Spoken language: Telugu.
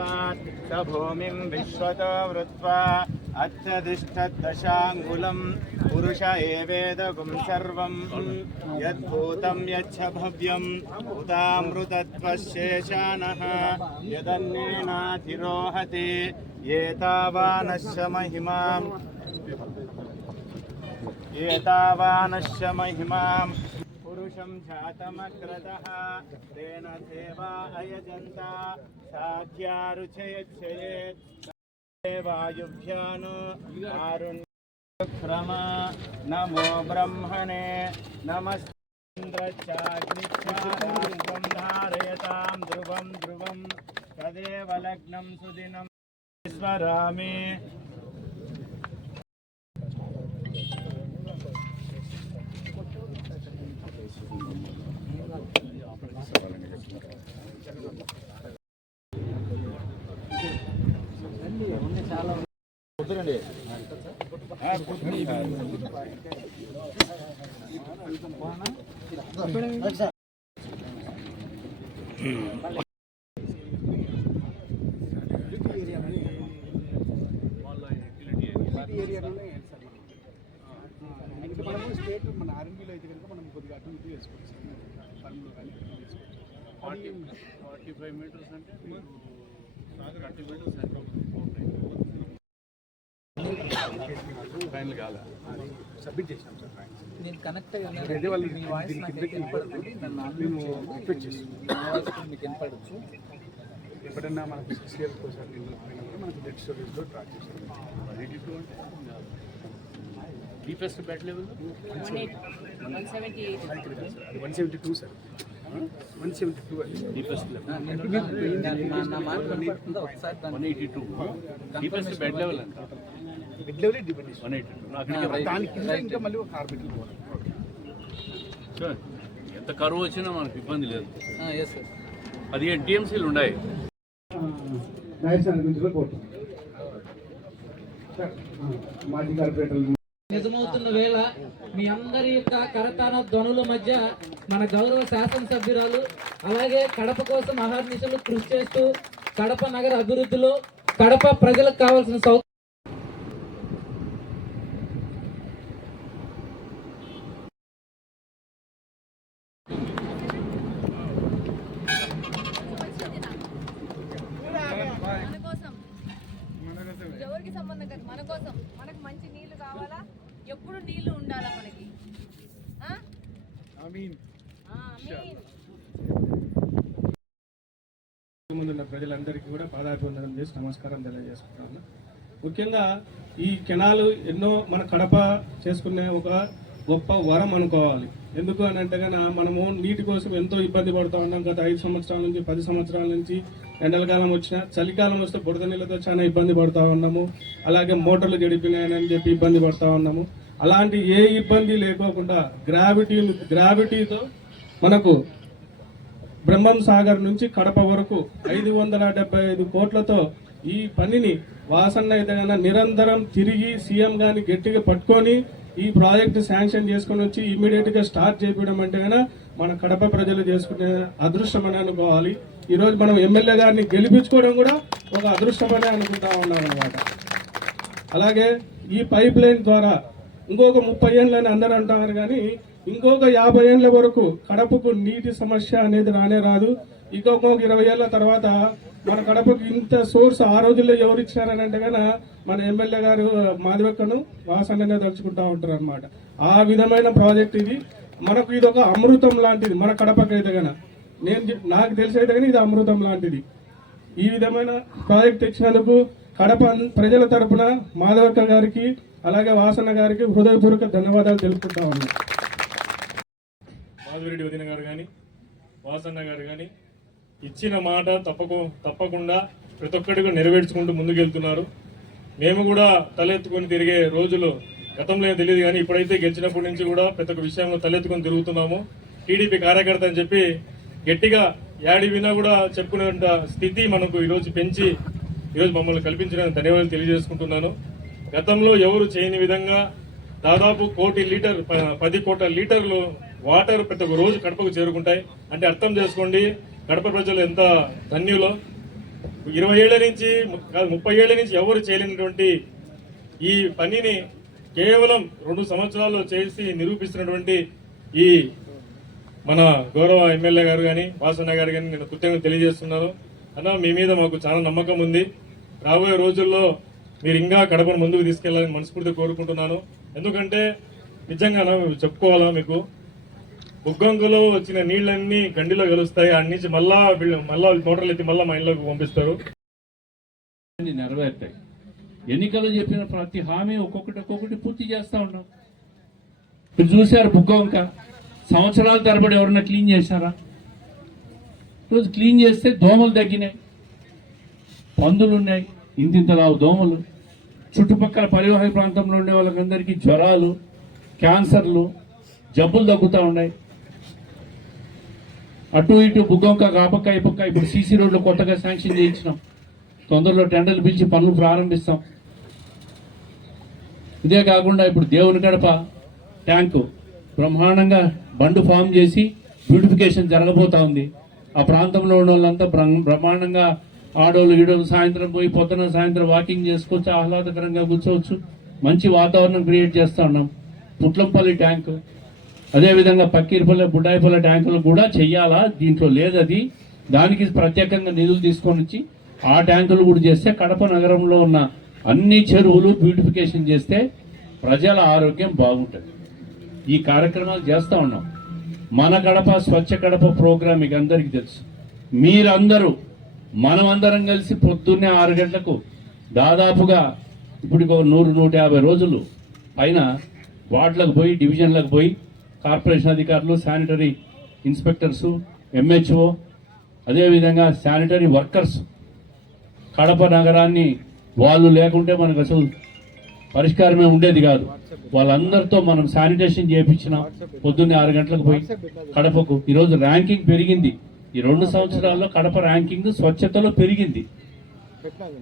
स भूमिं विश्वतो वृत्वा अत्यतिष्ठद्दशाङ्गुलं पुरुष एवेदगुं सर्वं यद्भूतं यच्च भव्यम् उतामृतत्वशेषानः यदन्नेनाधिरोहति एतावानश्च महिमां पुरुषं जातमग्रतः तेन सेवा अयजन्ता साध्या रुचयच्छयेत् वायुभ्यानो आरुण्यक्रम नमो ब्रह्मणे नमस्तेन्द्रचाग्निच्छाराष्ट्रं धारयतां ध्रुवं ध्रुवं तदेव लग्नं सुदिनं स्मरामि। స్టేట్ మన ఆర్ఎంపీలో అయితే కనుక మనం కొద్దిగా అటు ఇటు వేసుకోవచ్చు. పనులు కానీ 45 మీటర్స్ అంటే మీరు 30 మీటర్స్ ఫైనల్ కాదా సబ్మిట్ చేసినాం సార్. నేను కనెక్ట్ ఎక్స్పెక్ట్ చేస్తున్నాం మీకు వినపడచ్చు. ఎప్పుడన్నా మనకు 6 ఇయర్స్ కోసం మనకు డెట్ స్టోరేజ్లో ట్రాక్ చేస్తాం. 82 అంటే deepest bed level 172 sir. 172 deepest level. నా మాట వినపడుతుందా ఒకసారి? 182 డీపెస్ట్ బెడ్ లెవెల్ అంట. Bed level depend 182. దానికి ఇంకా మళ్ళీ ఒక ఆర్బిటల్ పోవాలి సార్. ఎంత కరువు వచ్చినా మనకు ఇబ్బంది లేదు. 15 టీఎంసీలు ఉన్నాయి. మాజీ కార్పొరేటర్ నిజమవుతున్న వేళ మీ అందరి యొక్క కరతాన ధ్వనుల మధ్య మన గౌరవ శాసనసభ్యురాలు అలాగే కడప కోసం అహర్నిశలు కృషి చేస్తూ కడప నగర అభివృద్ధిలో కడప ప్రజలకు కావాల్సిన సౌకర్యం ఎవరికి సంబంధం కాదు, మన కోసం. మనకు మంచి నీళ్లు కావాలా, ఎప్పుడు నీళ్లు ఉండాలా మనకి. ముందున్న ప్రజలందరికీ కూడా పాదాభివందనం చేసి నమస్కారం తెలియజేసుకుంటాను. ముఖ్యంగా ఈ కెనాలు ఎన్నో మన కడప చేసుకునే ఒక గొప్ప వరం అనుకోవాలి. ఎందుకు అని అంటే మనము నీటి కోసం ఎంతో ఇబ్బంది పడుతూ ఉన్నాం. గత 5 సంవత్సరాల నుంచి 10 సంవత్సరాల నుంచి ఎండలకాలం వచ్చినా చలికాలం వస్తే బురద నీళ్ళతో చాలా ఇబ్బంది పడుతూ ఉన్నాము. అలాగే మోటార్లు గడిపినాయని చెప్పి ఇబ్బంది పడుతూ ఉన్నాము. అలాంటి ఏ ఇబ్బంది లేకోకుండా గ్రావిటీతో మనకు బ్రహ్మం సాగర్ నుంచి కడప వరకు 575 కోట్లతో ఈ పనిని వాసన్న అయితే నిరంతరం తిరిగి సీఎం గాని గట్టిగా పట్టుకొని ఈ ప్రాజెక్టు శాంక్షన్ చేసుకొని వచ్చి ఇమీడియట్గా స్టార్ట్ చేయడం అంటే మన కడప ప్రజలు చేసుకునే అదృష్టం అని అనుకోవాలి. ఈరోజు మనం ఎమ్మెల్యే గారిని గెలిపించుకోవడం కూడా ఒక అదృష్టమనే అనుకుంటా ఉన్నాం అన్నమాట. అలాగే ఈ పైప్ లైన్ ద్వారా ఇంకొక 30 ఏళ్ళని అందరూ అంటారు, కానీ ఇంకొక 50 ఏళ్ళ వరకు కడపకు నీటి సమస్య అనేది రానే రాదు. ఇంకొక 20 ఏళ్ళ తర్వాత మన కడపకు ఇంత సోర్స్ ఆ రోజుల్లో ఎవరు ఇచ్చారని అంటే మన ఎమ్మెల్యే గారు మాధవక్కను వాసన్ననే తలుచుకుంటా ఉంటారు అనమాట. ఆ విధమైన ప్రాజెక్ట్ ఇది. మనకు ఇది ఒక అమృతం లాంటిది. మన కడపకు అయితే నాకు తెలిసి అయితే ఇది అమృతం లాంటిది. ఈ విధమైన ప్రాజెక్ట్ తెచ్చినందుకు కడప ప్రజల తరపున మాధవక్క గారికి అలాగే వాసన్న గారికి హృదయపూర్వక ధన్యవాదాలు తెలుపుకుంటా ఉన్నాను. మాధురెడ్డి వదిన గారు కానీ వాసన్న గారు కానీ ఇచ్చిన మాట తప్పకుండా ప్రతి ఒక్కటిగా నెరవేర్చుకుంటూ ముందుకెళ్తున్నారు. మేము కూడా తలెత్తుకొని తిరిగే రోజులు గతంలో తెలియదు, కానీ ఇప్పుడైతే గెలిచినప్పటి నుంచి కూడా ప్రతి ఒక్క విషయంలో తలెత్తుకొని తిరుగుతున్నాము. టీడీపీ కార్యకర్త అని చెప్పి గట్టిగా యాడి వినా కూడా చెప్పుకునేంత స్థితి మనకు ఈరోజు పెంచి ఈరోజు మమ్మల్ని కల్పించడానికి ధన్యవాదాలు తెలియజేసుకుంటున్నాను. గతంలో ఎవరు చేయని విధంగా దాదాపు 10 కోట్ల లీటర్లు వాటర్ ప్రతి ఒక్క రోజు కడపకు చేరుకుంటాయి. అంటే అర్థం చేసుకోండి కడప ప్రజలు ఎంత ధన్యులో. 20 ఏళ్ల నుంచి కాదు 30 ఏళ్ల నుంచి ఎవరు చేయలేనటువంటి ఈ పనిని కేవలం 2 సంవత్సరాల్లో చేసి నిరూపిస్తున్నటువంటి ఈ మన గౌరవ ఎమ్మెల్యే గారు కానీ వాసన్న గారు కానీ నేను కృతజ్ఞతలు తెలియజేస్తున్నాను. అన్న మీ మీద మాకు చాలా నమ్మకం ఉంది. రాబోయే రోజుల్లో మీరు ఇంకా కడపను ముందుకు తీసుకెళ్లాలని మనస్ఫూర్తిగా కోరుకుంటున్నాను. ఎందుకంటే నిజంగా చెప్పుకోవాలా, మీకు బుగ్గంకులో వచ్చిన నీళ్ళన్నీ గండిలో కలుస్తాయి. అన్ని నుంచి మళ్ళా మోటార్లు ఎత్తి మళ్ళా మా ఇళ్ళకి పంపిస్తారు. నెరవేరుతాయి. ఎన్నికల్లో చెప్పిన ప్రతి హామీ ఒక్కొక్కటి పూర్తి చేస్తా ఉన్నాం. మీరు చూశారు బుగ్గంక సంవత్సరాల తరబడి ఎవరన్నా క్లీన్ చేశారా? ఈరోజు క్లీన్ చేస్తే దోమలు తగ్గినాయి, పందులు ఉన్నాయి, ఇంతింతలావు దోమలు. చుట్టుపక్కల పరివాహక ప్రాంతంలో ఉండే వాళ్ళకందరికీ జ్వరాలు, క్యాన్సర్లు, జబ్బులు తగ్గుతూ ఉన్నాయి. అటు ఇటు బుగ్గంక కాపక్క ఇపక్క ఇప్పుడు సీసీ రోడ్లు కొత్తగా శాంక్షన్ చేయించినాం. తొందరలో టెండర్లు పిలిచి పనులు ప్రారంభిస్తాం. ఇదే కాకుండా ఇప్పుడు దేవుని గడప ట్యాంకు బ్రహ్మాండంగా బండు ఫామ్ చేసి బ్యూటిఫికేషన్ జరగబోతా ఉంది. ఆ ప్రాంతంలో ఉన్న వాళ్ళంతా బ్రహ్మాండంగా ఆడోళ్ళు ఈడోళ్ళు సాయంత్రం పోయి పొద్దున సాయంత్రం వాకింగ్ చేసుకోవచ్చు, ఆహ్లాదకరంగా కూర్చోవచ్చు. మంచి వాతావరణం క్రియేట్ చేస్తూ ఉన్నాం. పుట్లంపల్లి ట్యాంకు, అదేవిధంగా పక్కీర్పల్లి బుడ్డాయిపల్లి ట్యాంకులు కూడా చెయ్యాలా, దీంట్లో లేదది. దానికి ప్రత్యేకంగా నిధులు తీసుకొని వచ్చి ఆ ట్యాంకులు కూడా చేస్తే కడప నగరంలో ఉన్న అన్ని చెరువులు బ్యూటిఫికేషన్ చేస్తే ప్రజల ఆరోగ్యం బాగుంటుంది. ఈ కార్యక్రమాలు చేస్తూ ఉన్నాం. మన కడప స్వచ్ఛ కడప ప్రోగ్రాం మీకు అందరికీ తెలుసు. మీరందరూ మనమందరం కలిసి పొద్దున్నే 6 గంటలకు దాదాపుగా ఇప్పుడు 100-150 రోజులు పైన వార్డులకు పోయి డివిజన్లకు పోయి కార్పొరేషన్ అధికారులు, శానిటరీ ఇన్స్పెక్టర్సు, ఎంహెచ్ఓ, అదేవిధంగా శానిటరీ వర్కర్స్ కడప నగరాన్ని వాళ్ళు లేకుంటే మనకు అసలు పరిష్కారమే ఉండేది కాదు. వాళ్ళందరితో మనం శానిటేషన్ చేయించినాం. పొద్దున్నే 6 గంటలకు పోయి కడపకు ఈరోజు ర్యాంకింగ్ పెరిగింది. ఈ 2 సంవత్సరాల్లో కడప ర్యాంకింగ్ స్వచ్ఛతలో పెరిగింది.